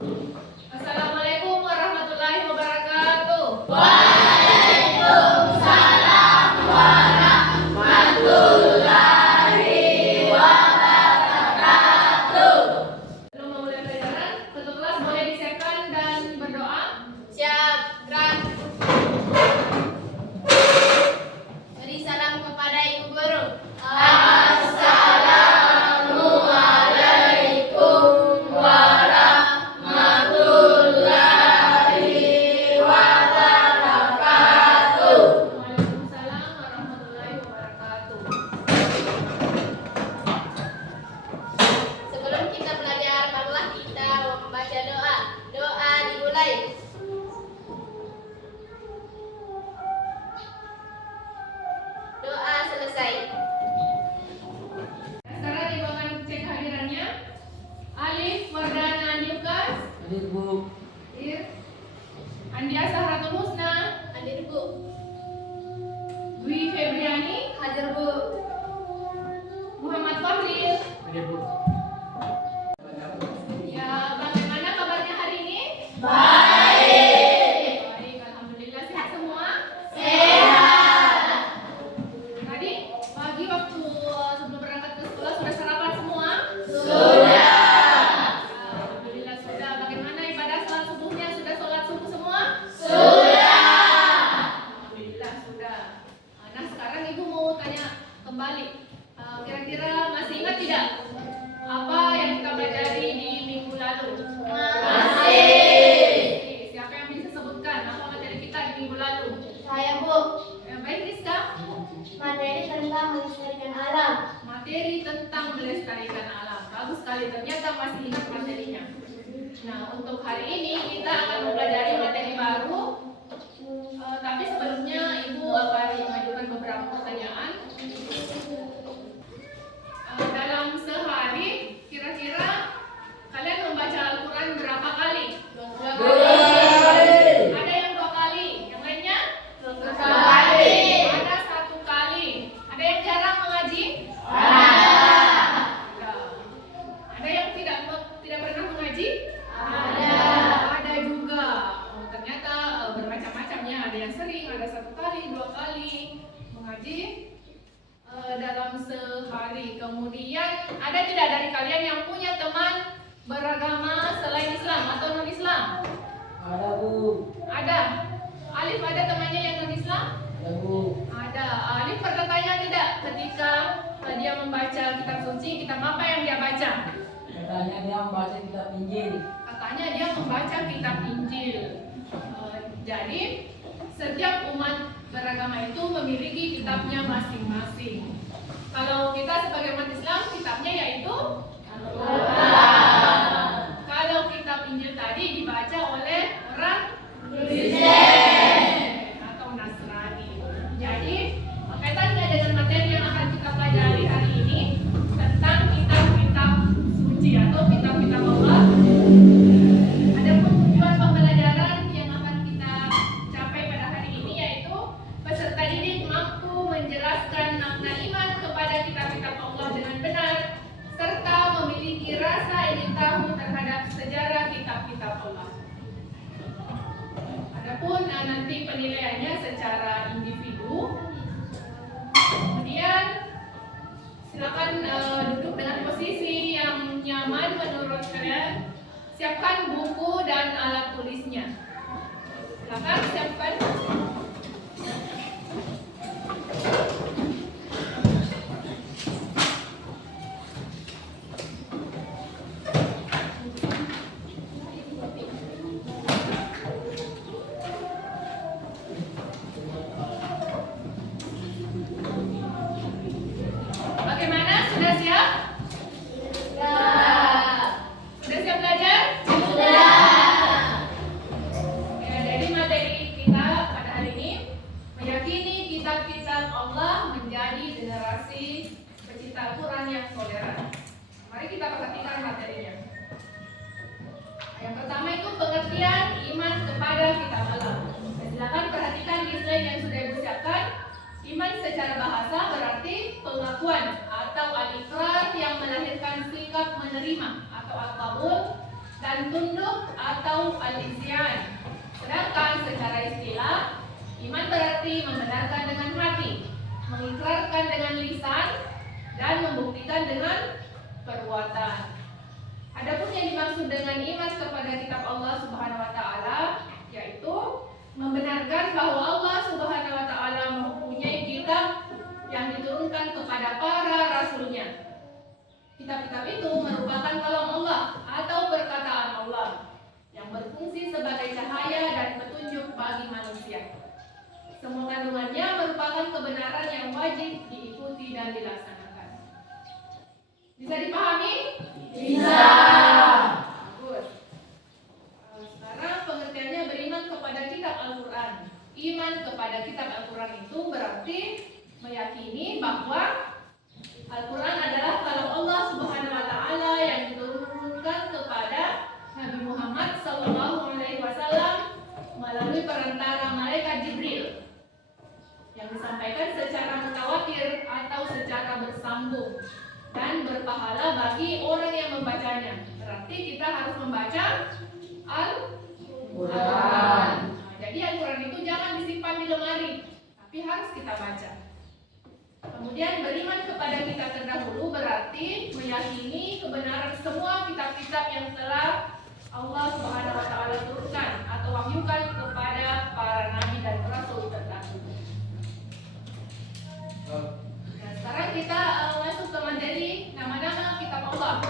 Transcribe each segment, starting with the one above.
Assalamualaikum warahmatullahi wabarakatuh. Waalaikumsalam warahmatullahi wabarakatuh. Sebelum memulai pelajaran, satu kelas boleh disiapkan dan berdoa. Siap, gerak. Beri salam kepada Ibu Guru. Assalamualaikum warahmatullahi wabarakatuh. Waalaikumsalam warahmatullahi wabarakatuh. Sebelum kita belajar, marilah kita membaca doa. Doa dimulai. Doa selesai. Sekarang Ibu akan cek hadirannya. Alif Wardana Lukas. Hadir Bu. Hadir. Andia Sahratul Husna. Hadir Bu. Dwi Febriani. Hadir Bu. Muhammad Fahril. Hadir Bu. Ya, bagaimana kabarnya hari ini? Baik. Baik, alhamdulillah. Sehat semua? Sehat. Tadi pagi waktu sebelum berangkat ke sekolah sudah sarapan semua? Sudah. Alhamdulillah sudah. Bagaimana ibadah sholat subuhnya? Sudah sholat subuh semua? Sudah. Alhamdulillah sudah. Nah sekarang ibu mau tanya kembali. Kira-kira masih ingat tidak apa yang kita pelajari di minggu lalu? Masih. Siapa yang bisa sebutkan apa materi kita di minggu lalu? Saya Bu. Baik Rizka. Materi tentang melestarikan alam. Materi tentang melestarikan alam. Bagus sekali, ternyata masih ingat materinya. Nah, untuk hari ini kita akan mempelajari materi baru. Tapi sebelumnya Ibu akan mengajukan beberapa pertanyaan. Dalam sehari, kira-kira kalian membaca Al-Quran berapa kali? Ada yang 2 kali, yang lainnya? Ada 1 kali. Ada yang jarang mengaji? Ada. Ada yang tidak pernah mengaji? Ada juga. Oh, ternyata bermacam-macamnya. Ada yang sering, ada 1 kali, 2 kali mengaji dalam sehari. Kemudian ada tidak dari kalian yang punya teman beragama selain Islam atau non Islam? Ada Bu. Ada. Alif ada temannya yang non Islam? Ada Bu. Ada. Alif pernah tanya tidak ketika dia membaca kitab suci, kitab apa yang dia baca? Katanya dia membaca kitab Injil. Katanya dia membaca kitab Injil. Jadi setiap umat beragama itu memiliki kitabnya masing-masing. Kalau kita sebagai umat Islam, kitabnya yaitu Al-Quran. Kalau kitab Injil tadi dibaca oleh orang Kristen atau Nasrani. Jadi kaitannya dengan materi yang akan kita pelajari hari ini tentang kitab-kitab suci atau kitab-kitab Allah. Adapun tujuan pembelajaran yang akan kita capai pada hari ini yaitu peserta didik mampu menjelaskan makna iman kepada kitab-kitab Allah dengan benar serta memiliki rasa ingin tahu terhadap sejarah kitab-kitab Allah. Adapun nanti penilaiannya secara individu. Kemudian silakan duduk dengan posisi yang nyaman menurut kalian. Siapkan buku dan alat tulisnya. Silakan siapkan. Bagaimana? Sudah siap? Sudah siap belajar? Ya, jadi materi kita pada hari ini meyakini kitab-kitab Allah menjadi generasi pecinta Al-Quran yang toleran. Mari kita perhatikan materinya. Yang pertama itu pengertian iman kepada kitab Allah. Silakan perhatikan di slide yang sudah Ibu siapkan. Iman secara bahasa berarti pengakuan atau al-iqrar yang melahirkan sikap menerima atau al-qabul dan tunduk atau al-isyan. Sedangkan secara istilah, iman berarti membenarkan dengan hati, mengikrarkan dengan lisan, dan membuktikan dengan perbuatan. Adapun yang dimaksud dengan iman kepada kitab Allah Subhanahu wa taala yaitu membenarkan bahwa Allah Subhanahu wa taala mempunyai kitab yang diturunkan kepada para rasulnya. Kitab-kitab itu merupakan kalam Allah atau perkataan Allah yang berfungsi sebagai cahaya dan petunjuk bagi manusia. Semua kandungannya merupakan kebenaran yang wajib diikuti dan dilaksanakan. Bisa dipahami? Bisa. Bagus. Sekarang pengertiannya beriman kepada kitab Al-Quran. Iman kepada kitab Al-Quran itu berarti meyakini bahwa Al-Quran adalah kalam Allah Subhanahu wa taala yang diturunkan kepada Nabi Muhammad SAW melalui perantara malaikat Jibril yang disampaikan secara mutawatir atau secara bersambung dan berpahala bagi orang yang membacanya. Berarti kita harus membaca Al-Quran. Jadi Al-Quran itu jangan disimpan di lemari, tapi harus kita baca. Kemudian beriman kepada kitab terdahulu berarti meyakini kebenaran semua kitab-kitab yang telah Allah Subhanahu wa taala turunkan atau wahyukan kepada para nabi dan rasul terdahulu. Nah, sekarang kita masuk ke materi nama-nama kitab Allah.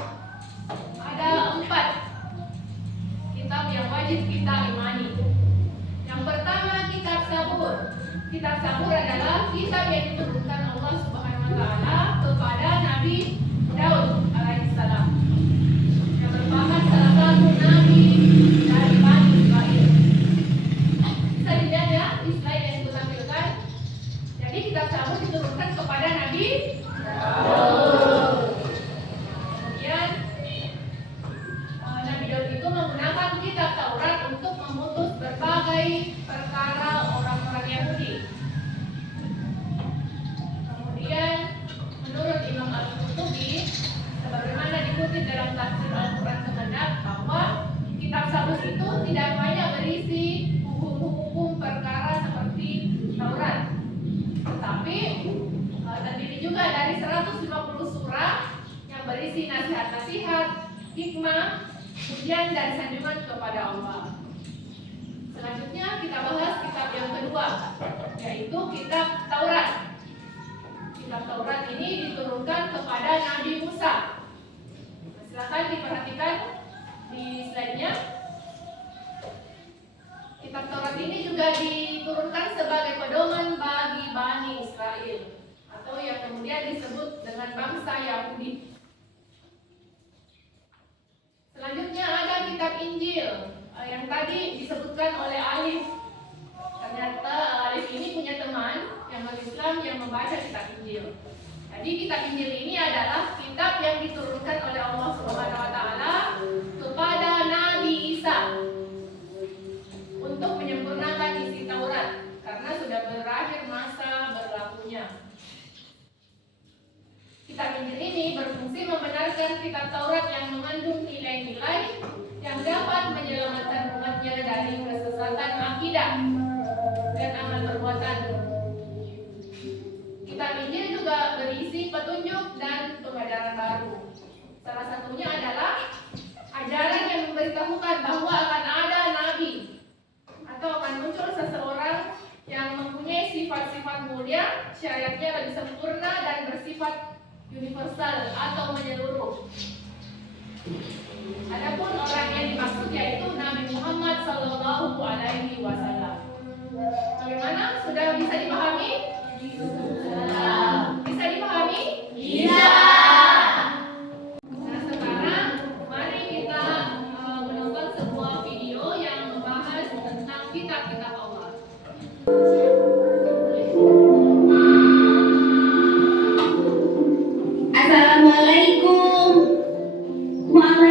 Ada 4 kitab yang wajib kita imani. Yang pertama kitab Zabur. Kitab Zabur adalah kitab yang diturunkan Allah Subhanahu wa taala kepada Nabi Daud alaihissalam. Yang merupakan salah satu nabi dari Bani Israel. Bisa dilihat ya di slide yang ditampilkan. Jadi kitab Zabur diturunkan kepada Nabi Daud. Kemudian Nabi Daud itu menggunakan kitab Taurat untuk memutus berbagai perkara orang-orang Yahudi. Kemudian menurut Imam Al-Qurtubi, sebagaimana dikutip dalam tafsir Al-Quran Kemendak, bahwa kitab Zabur itu tidak hanya berisi hukum-hukum perkara seperti Taurat, tetapi terdiri juga dari 150 surah yang berisi nasihat-nasihat, hikmah, pujian dan sanjungan kepada Allah. Selanjutnya kita bahas kitab yang kedua, yaitu kitab Taurat. Kitab Taurat ini diturunkan kepada Nabi Musa. Silakan diperhatikan di slide-nya. Kitab Taurat ini juga diturunkan sebagai pedoman bagi Bani Israel atau yang kemudian disebut dengan bangsa Yahudi. Selanjutnya ada kitab Injil yang tadi disebutkan oleh Alif. Ternyata Alif ini punya teman yang Islam yang membaca kitab Injil. Jadi kitab Injil ini adalah kitab yang diturunkan oleh Allah Subhanahu wa taala kepada Nabi Isa untuk menyempurnakan isi Taurat karena sudah berakhir masa berlakunya. Kitab Injil ini berfungsi membenarkan kitab Taurat yang mengandung nilai-nilai yang dapat menyelamatkan umatnya dari kesesatan akidah dan amal perbuatan. Kitab Injil juga berisi petunjuk dan pengajaran baru. Salah satunya adalah ajaran yang memberitahukan bahwa akan ada nabi atau akan muncul seseorang yang mempunyai sifat-sifat mulia, syariatnya lebih sempurna dan bersifat universal atau menyeluruh. Adapun orang yang dimaksud yaitu Nabi Muhammad SAW. Bagaimana? Sudah bisa dipahami? Bisa dipahami? Bisa. Nah, sekarang mari kita menonton sebuah video yang membahas tentang kitab-kitab Allah. Assalamualaikum. Waalaikumsalam.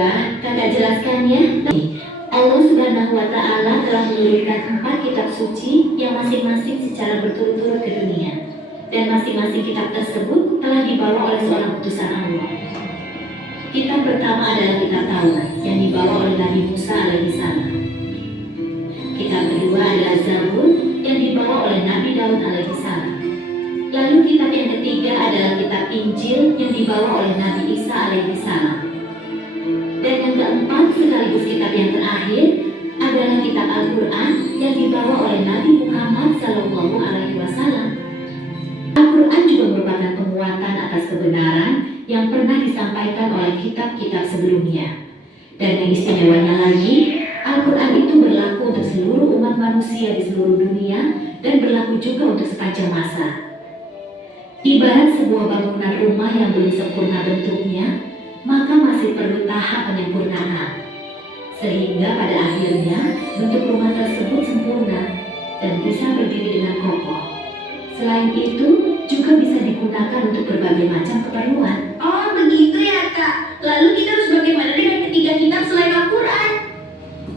Baiklah, kakak jelaskan ya. Allah Subhanahu wa Ta'ala telah menurunkan 4 kitab suci yang masing-masing secara berturut-turut ke dunia, dan masing-masing kitab tersebut telah dibawa oleh seorang utusan Allah. Kitab pertama adalah kitab Taurat yang dibawa oleh Nabi Musa alaihissalam. Kitab kedua adalah Zabur yang dibawa oleh Nabi Daud alaihissalam. Lalu kitab yang ketiga adalah kitab Injil yang dibawa oleh Nabi Isa alaihissalam. Dan yang keempat sekaligus kitab yang terakhir adalah kitab Al-Quran yang dibawa oleh Nabi Muhammad SAW. Al-Quran juga merupakan penguatan atas kebenaran yang pernah disampaikan oleh kitab-kitab sebelumnya. Dan yang istimewanya lagi, Al-Quran itu berlaku untuk seluruh umat manusia di seluruh dunia dan berlaku juga untuk sepanjang masa. Ibarat sebuah bangunan rumah yang belum sempurna bentuknya, maka masih perlu tahap penyempurnaan. Sehingga pada akhirnya bentuk rumah tersebut sempurna dan bisa berdiri dengan kokoh. Selain itu, juga bisa digunakan untuk berbagai macam keperluan. Oh, begitu ya, Kak. Lalu kita harus bagaimana dengan ketiga kitab selain Al-Quran?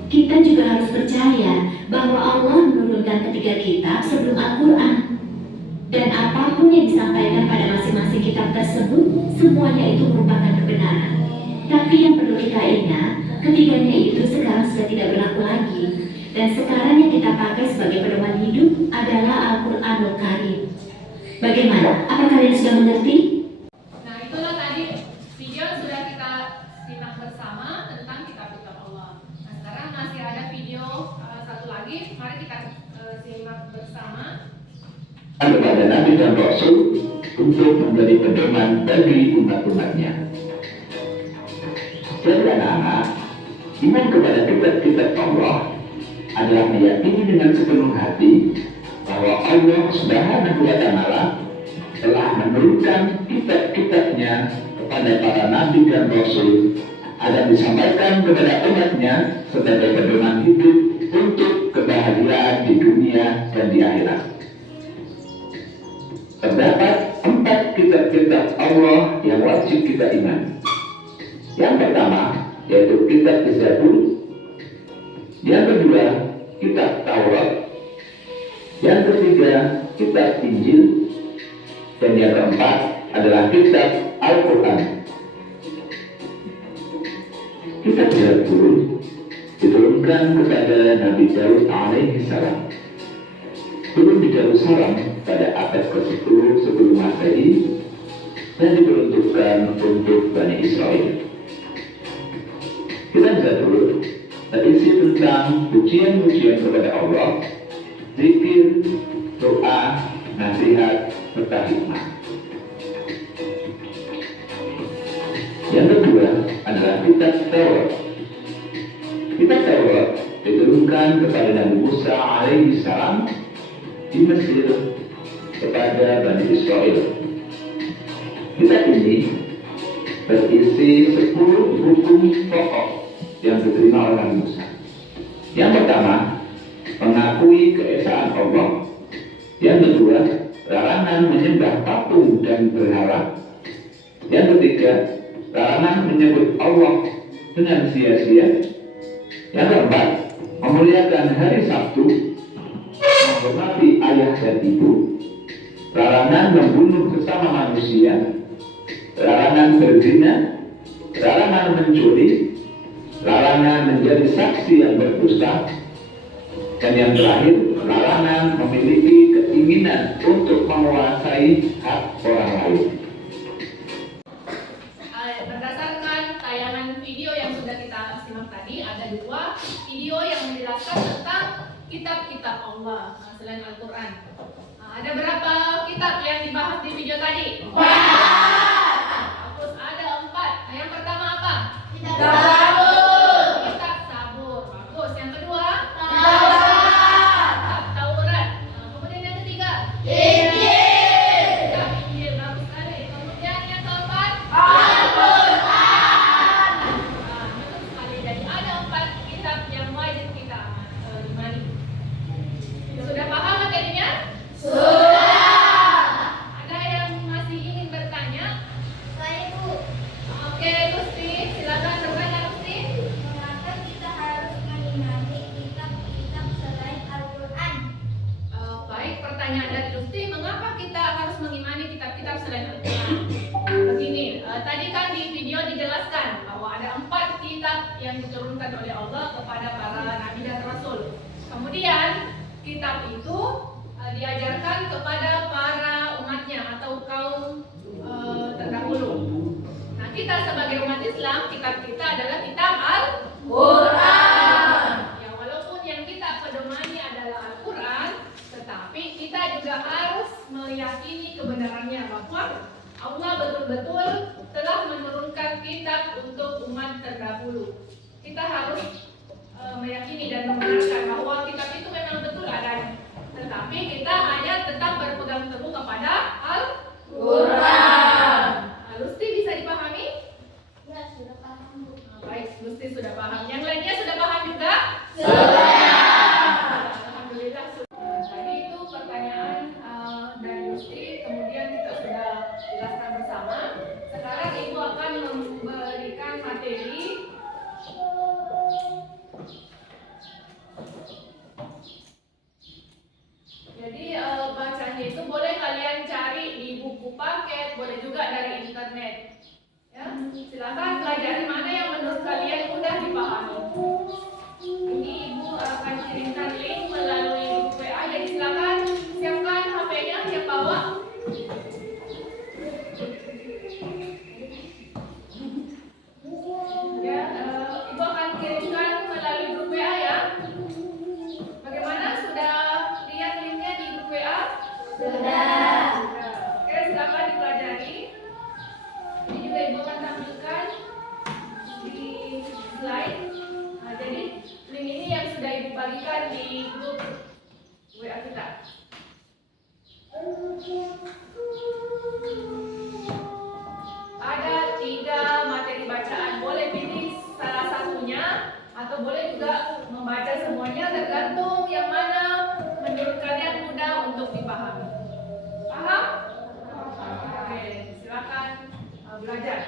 Kita juga harus percaya bahwa Allah menurunkan ketiga kitab sebelum Al-Quran. Dan apapun yang disampaikan pada masing-masing kitab tersebut, semuanya itu merupakan kebenaran. Tapi yang perlu kita ingat, ketiganya itu sekarang sudah tidak berlaku lagi. Dan sekarang yang kita pakai sebagai pedoman hidup adalah Al-Quranul Karim. Bagaimana? Apa kalian sudah mengerti? Nah, itulah tadi video yang sudah kita simak bersama tentang kitab-kitab Allah. Nah, sekarang masih ada video satu lagi. Mari kita simak bersama. Kepada Nabi dan Rasul untuk menjadi pedoman bagi umat-umatnya. Jadi anak-anak, iman kepada kitab-kitab Allah adalah meyakini dengan sepenuh hati bahwa Allah Subhanahu wa Ta'ala telah menurunkan kitab-kitabnya kepada para nabi dan rasul agar disampaikan kepada umatnya sebagai pedoman hidup untuk kebahagiaan di dunia dan di akhirat. Terdapat 4 kitab-kitab Allah yang wajib kita imani. Yang pertama yaitu kitab Zabur, yang kedua kitab Taurat, yang ketiga kitab Injil, dan yang keempat adalah kitab Al-Quran. Kitab Zabur diturunkan kepada Nabi Daud alaihissalam. Turun di Yerusalem pada abad ke-10 sebelum Masehi dan diperuntukkan untuk Bani Israel. Kitab Zabur terisi tentang pujian-pujian kepada Allah, zikir, doa, nasihat, serta hikmah. Yang kedua adalah kitab Taurat. Kitab Taurat diturunkan kepada Nabi Musa alaihissalam di Mesir kepada Bani Israel. Kitab ini berisi 10 hukum pokok yang diterima oleh Nabi Musa. Yang pertama, mengakui keesaan Allah. Yang kedua, larangan menyembah patung dan berhala. Yang ketiga, larangan menyebut Allah dengan sia-sia. Yang keempat, memuliakan hari Sabtu, menghormati ayah dan ibu, larangan membunuh sesama manusia, larangan berzina, larangan mencuri, larangan menjadi saksi yang berdusta, dan yang terakhir, larangan memiliki keinginan untuk menguasai hak orang lain. Berdasarkan tayangan video yang sudah kita simak tadi, ada 2 video yang menjelaskan tentang kitab-kitab Allah selain Al-Quran. Ada berapa kitab yang dibahas di video tadi? Bagus, ada 4. Yang pertama apa? Kitab Zabur. Kitab Zabur. Bagus. Yang kedua? Taurat. Kitab Taurat. Kemudian yang ketiga? Injil. Kitab Injil. Bagus sekali. Kemudian yang keempat? Al-Quran. Betul sekali. Jadi ada 4 kitab yang wajib kita imani. Sudah paham materinya? Sudah. Ada yang masih ingin bertanya? kepada para nabi dan rasul. Kemudian kitab itu diajarkan kepada para umatnya atau kaum terdahulu. Nah, kita sebagai umat Islam, kitab kita adalah kitab Al-Quran. Ya, walaupun yang kita pedomani adalah Al-Quran, tetapi kita juga harus meyakini kebenarannya bahwa Allah betul-betul telah menurunkan kitab untuk umat terdahulu. Kita harus meyakini dan membenarkan bahwa kitab itu memang betul adanya. Tetapi kita hanya tetap berpegang teguh kepada Al-Quran. Lusti bisa dipahami? Ya, sudah paham, Bu. Baik, Lusti sudah paham. Yang lainnya sudah paham juga? Alhamdulillah. Tadi itu pertanyaan dari Lusti, kemudian kita sudah jelaskan bersama. Sekarang Ibu akan memberikan materi. Jadi bacanya itu boleh kalian cari di buku paket, boleh juga dari internet. Ya, silakan pelajari mana yang menurut kalian mudah dipahami. Ini Ibu akan kirimkan link melalui grup WA. Jadi silakan siapkan HP-nya, siap bawa. Ya, Ibu akan kirimkan melalui grup WA ya. Bagaimana? Sudah lihat linknya di grup WA? Sudah. Oke, silakan dipelajari. Ini juga Ibu akan tampilkan di slide. Nah, jadi link ini yang sudah Ibu bagikan di grup WA kita. Ada 3 materi bacaan. Boleh pilih salah satunya atau boleh juga membaca semuanya, tergantung yang mana menurut kalian mudah untuk dipahami. Paham? Oke, silakan belajar.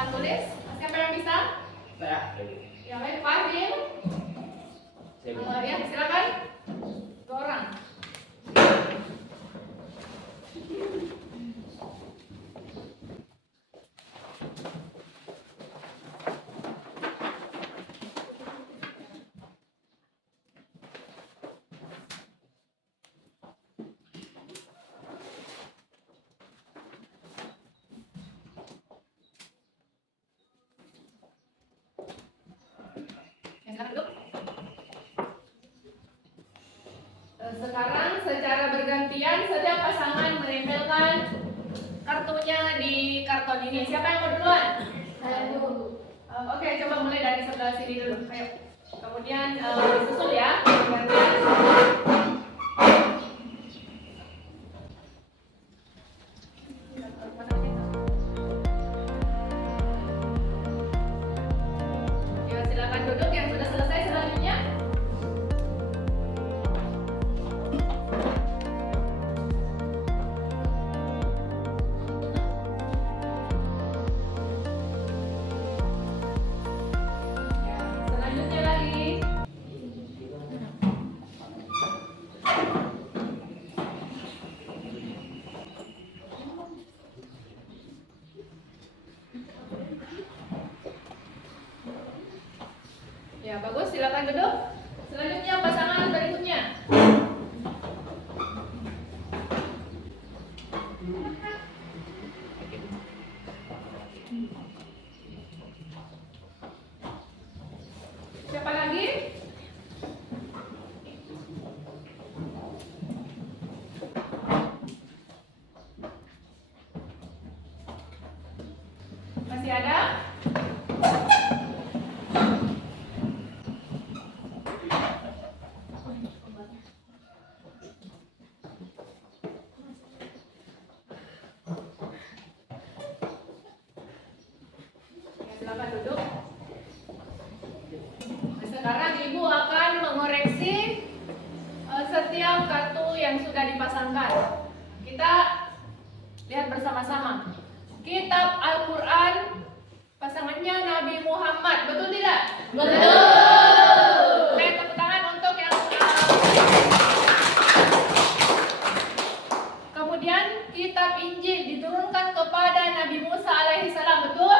papan tulis. Siapa yang bisa? Saya. Ya baik, Fadil. Ya, silakan. 2 orang. Ya, silakan duduk. Sekarang secara bergantian setiap pasangan menempelkan kartunya di karton ini. Siapa yang mau duluan? Saya dulu. Oke, coba mulai dari sebelah sini dulu. Ayo. Kemudian disusul ya. Bergantian. Ya, silakan duduk yang sudah selesai selanjutnya. Ya, selanjutnya lagi. Ya, bagus, silakan duduk. Selanjutnya pasangan berikutnya. Siapa lagi? Masih ada? Ya, silakan duduk. Nah, sekarang Ibu akan mengoreksi setiap kartu yang sudah dipasangkan. Kita lihat bersama-sama. Kitab Al-Quran pasangannya Nabi Muhammad, betul tidak? Betul. Oke, tepuk tangan untuk yang kemudian kitab Injil diturunkan kepada Nabi Musa alaihi salam, betul?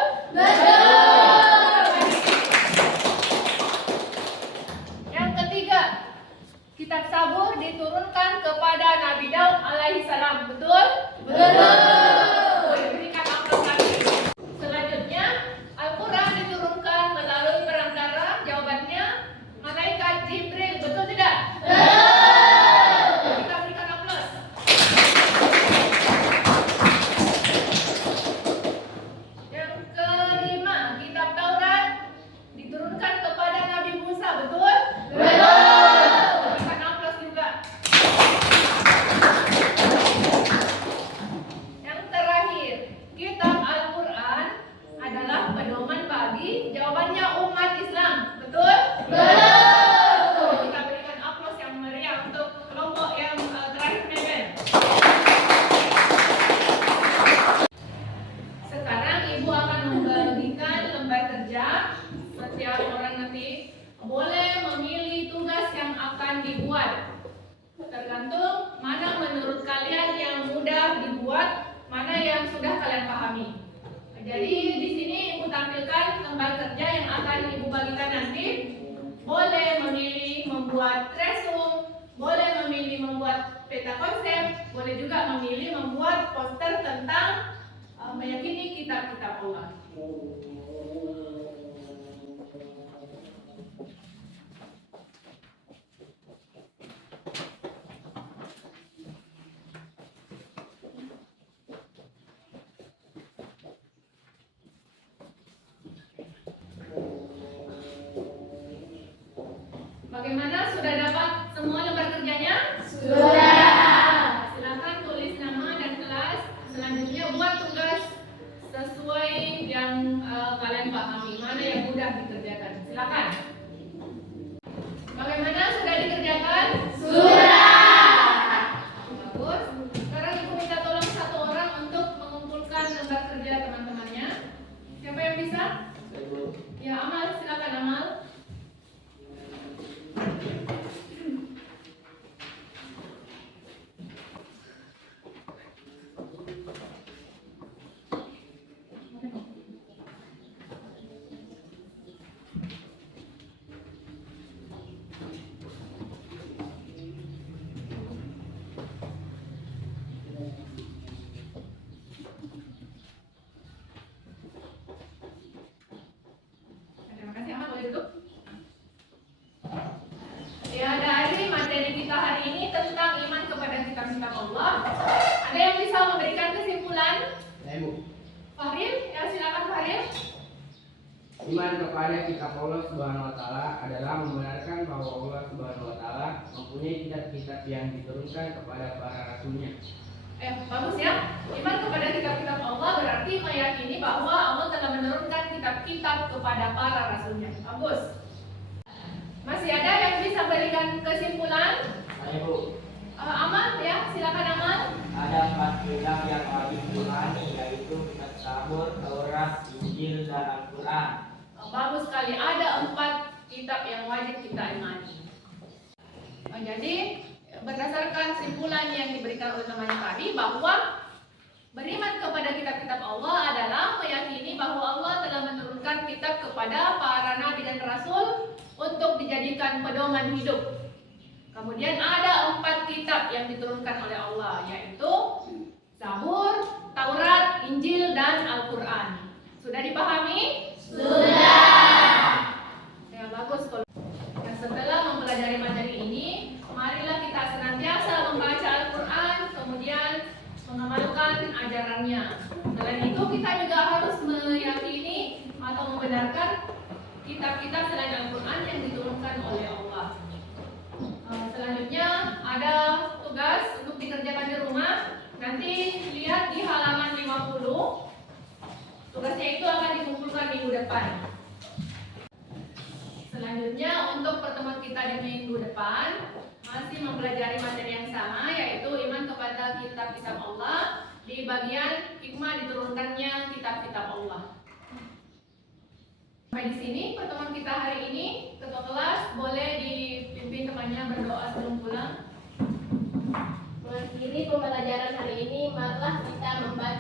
Yang ketiga, kitab Zabur diturunkan kepada Nabi Daud alaihi salam, betul? Berikan aplaus lagi. Selanjutnya, Al-Quran diturunkan melalui perantara, jawabannya malaikat Jibril, betul tidak? Kita berikan aplaus. Yang kelima, kitab Taurat diturunkan kepada Nabi Musa, betul? Berikan aplaus juga. Yang terakhir, kitab Al-Quran adalah pedoman bagi jawabannya umat Islam, betul? Kita berikan aplaus yang meriah untuk kelompok yang terakhir Megan. Sekarang Ibu akan membagikan lembar kerja. Setiap orang nanti boleh memilih tugas yang akan dibuat. Tergantung mana menurut kalian yang mudah dibuat, mana yang sudah kalian pahami. Jadi di sini Ibu tampilkan lembar kerja yang akan Ibu bagikan nanti. Boleh memilih membuat resume, boleh memilih membuat peta konsep, boleh juga memilih membuat poster tentang meyakini kitab-kitab Allah. Bagaimana? Sudah dapat semua lembar kerjanya? Sudah. Silakan tulis nama dan kelas. Selanjutnya buat tugas sesuai yang kalian pahami. Mana yang mudah dikerjakan? Silakan. Bagaimana? Sudah dikerjakan? Sudah. Bagus. Sekarang Ibu minta tolong satu orang untuk mengumpulkan lembar kerja teman-temannya. Siapa yang Iman kepada kitab Allah Subhanahu wa taala adalah membenarkan bahwa Allah Subhanahu wa taala mempunyai kitab-kitab yang diturunkan kepada para rasulnya. Bagus ya. Iman kepada kitab-kitab Allah berarti meyakini bahwa Allah telah menurunkan kitab-kitab kepada para rasulnya. Bagus. Masih ada yang bisa berikan kesimpulan? Saya Bu, Aman ya, silakan Aman. ada 4 kitab yang wajib diimani, yaitu kitab Zabur, Taurat, Injil, dan Al-Quran. Bagus sekali, ada 4 kitab yang wajib kita imani. Jadi berdasarkan kesimpulan yang diberikan oleh temannya tadi, bahwa beriman kepada kitab-kitab Allah adalah meyakini bahwa Allah telah menurunkan kitab kepada para nabi dan rasul untuk dijadikan pedoman hidup. Kemudian ada 4 kitab yang diturunkan oleh Allah, yaitu Zabur, Taurat, Injil, dan Al-Quran. Sudah dipahami? Sudah. Ya, bagus. Nah, setelah mempelajari materi ini, marilah kita senantiasa membaca Al-Quran, kemudian mengamalkan ajarannya. Selain itu, kita juga harus meyakini atau membenarkan kitab-kitab selain Al-Quran yang diturunkan oleh Allah. Selanjutnya ada tugas untuk dikerjakan di rumah. Nanti lihat di halaman 50. Tugasnya itu akan dikumpulkan minggu depan. Selanjutnya untuk pertemuan kita di minggu depan masih mempelajari materi yang sama, yaitu iman kepada kitab-kitab Allah di bagian hikmah diturunkannya kitab-kitab Allah. Sampai di sini pertemuan kita hari ini. Ketua kelas boleh dipimpin temannya berdoa sebelum pulang. Mengakhiri pembelajaran hari ini, marilah kita membaca